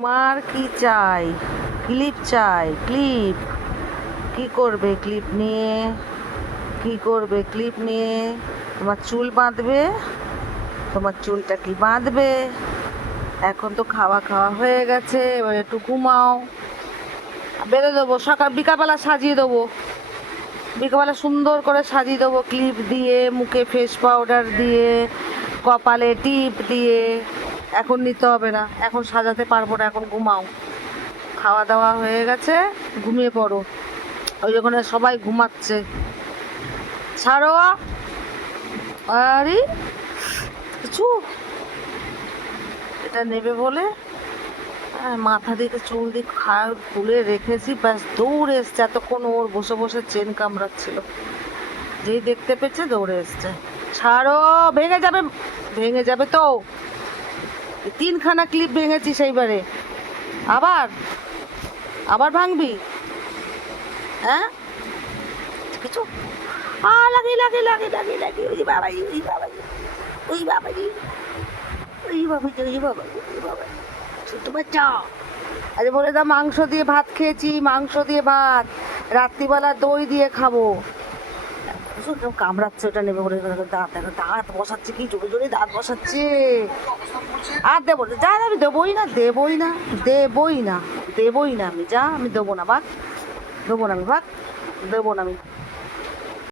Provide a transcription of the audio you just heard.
তোমার কি চাই? ক্লিপ চাই, ক্লিপ। কি করবে ক্লিপ নিয়ে? কি করবে ক্লিপ নিয়ে? তোমার চুল বাঁধবে? তোমার চুলটা কি বাঁধবে? এখন তো খাওয়া খাওয়া হয়ে গেছে, এবার একটু ঘুমাও। বেঁধে দেবো, বিকালবেলা সাজিয়ে দেবো। বিকালবেলা সুন্দর করে সাজিয়ে দেবো ক্লিপ দিয়ে, মুখে ফেস পাউডার দিয়ে, কপালে টিপ দিয়ে। এখন নিতে হবে না, এখন সাজাতে পারবো না, এখন ঘুমাও। খাওয়া দাওয়া হয়ে গেছে, ঘুমিয়ে পড়ো। ওই ওখানে সবাই ঘুমাচ্ছে। ছাড়ো। আরে কিছু এটা নেবে বলে মাথা দিকে চুল দিকে খুলে রেখেছি, ব্যাস দৌড়ে এসছে। এতক্ষণ ওর বসে বসে চেন কামড়াচ্ছিল, যেই দেখতে পেয়েছে দৌড়ে এসছে। ছাড়ো, ভেঙে যাবে। ভেঙে যাবে তো, 3খানা ক্লিপ ভেঙেছি সেইবারে। আবার আবার ভাঙবি? হ্যাঁ কিছু লাগে লাগে লাগে লাগে লাগে। ওই বাবাই, ওই বাবাই, ওই বাবাই, ওই বাবাই, ওই বাবাই, ওই বাবাই, ছোট বাচ্চা। আরে বলে দাও, মাংস দিয়ে ভাত খেয়েছি, মাংস দিয়ে ভাত। রাত্রিবেলা দই দিয়ে খাবো। কামড়াচ্ছে, ওটা নেবে বলে দাঁত, দেখো দাঁত বসাচ্ছে, কি জোরে জোরে দাঁত বসাচ্ছে। আর দেবো যা, আমি দেবোই না, দেবোই না, দেবোই না, দেবোই না আমি। যা, আমি দেবো না, ভাগ। দেবো না আমি, ভাগ। দেবো না আমি।